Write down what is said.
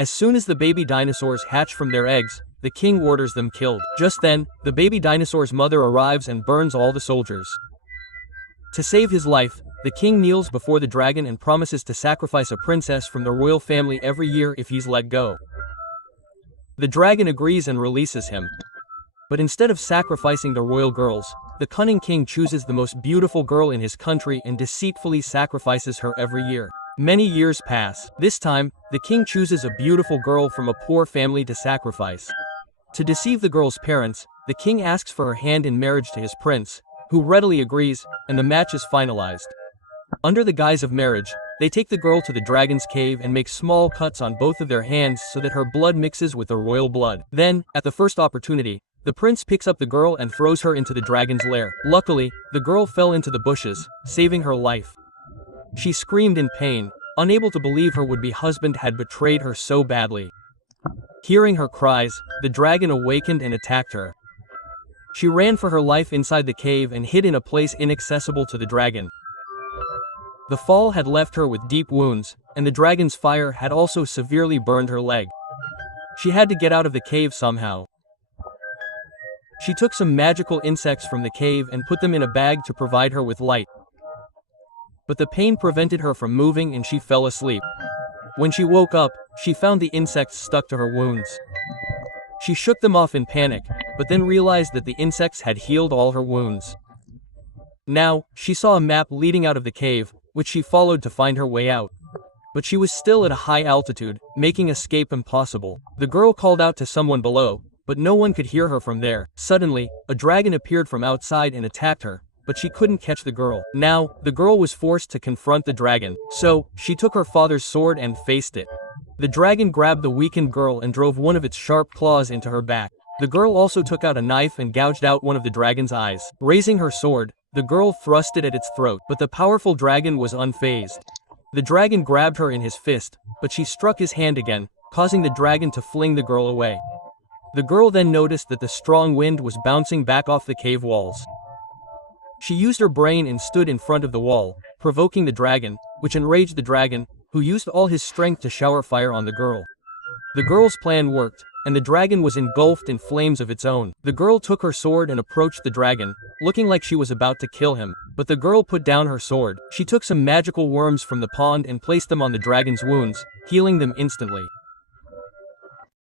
As soon as the baby dinosaurs hatch from their eggs, the king orders them killed. Just then, the baby dinosaur's mother arrives and burns all the soldiers. To save his life, the king kneels before the dragon and promises to sacrifice a princess from the royal family every year if he's let go. The dragon agrees and releases him. But instead of sacrificing the royal girls, the cunning king chooses the most beautiful girl in his country and deceitfully sacrifices her every year. Many years pass. This time, the king chooses a beautiful girl from a poor family to sacrifice. To deceive the girl's parents, the king asks for her hand in marriage to his prince, who readily agrees, and the match is finalized. Under the guise of marriage, they take the girl to the dragon's cave and make small cuts on both of their hands so that her blood mixes with the royal blood. Then, at the first opportunity, the prince picks up the girl and throws her into the dragon's lair. Luckily, the girl fell into the bushes, saving her life. She screamed in pain, unable to believe her would-be husband had betrayed her so badly. Hearing her cries, the dragon awakened and attacked her. She ran for her life inside the cave and hid in a place inaccessible to the dragon. The fall had left her with deep wounds, and the dragon's fire had also severely burned her leg. She had to get out of the cave somehow. She took some magical insects from the cave and put them in a bag to provide her with light. But the pain prevented her from moving and she fell asleep. When she woke up, she found the insects stuck to her wounds. She shook them off in panic, but then realized that the insects had healed all her wounds. Now, she saw a map leading out of the cave, which she followed to find her way out. But she was still at a high altitude, making escape impossible. The girl called out to someone below, but no one could hear her from there. Suddenly, a dragon appeared from outside and attacked her, but she couldn't catch the girl. Now, the girl was forced to confront the dragon, so she took her father's sword and faced it. The dragon grabbed the weakened girl and drove one of its sharp claws into her back. The girl also took out a knife and gouged out one of the dragon's eyes. Raising her sword, the girl thrust it at its throat, but the powerful dragon was unfazed. The dragon grabbed her in his fist, but she struck his hand again, causing the dragon to fling the girl away. The girl then noticed that the strong wind was bouncing back off the cave walls. She used her brain and stood in front of the wall, provoking the dragon, which enraged the dragon, who used all his strength to shower fire on the girl. The girl's plan worked, and the dragon was engulfed in flames of its own. The girl took her sword and approached the dragon, looking like she was about to kill him. But the girl put down her sword. She took some magical worms from the pond and placed them on the dragon's wounds, healing them instantly.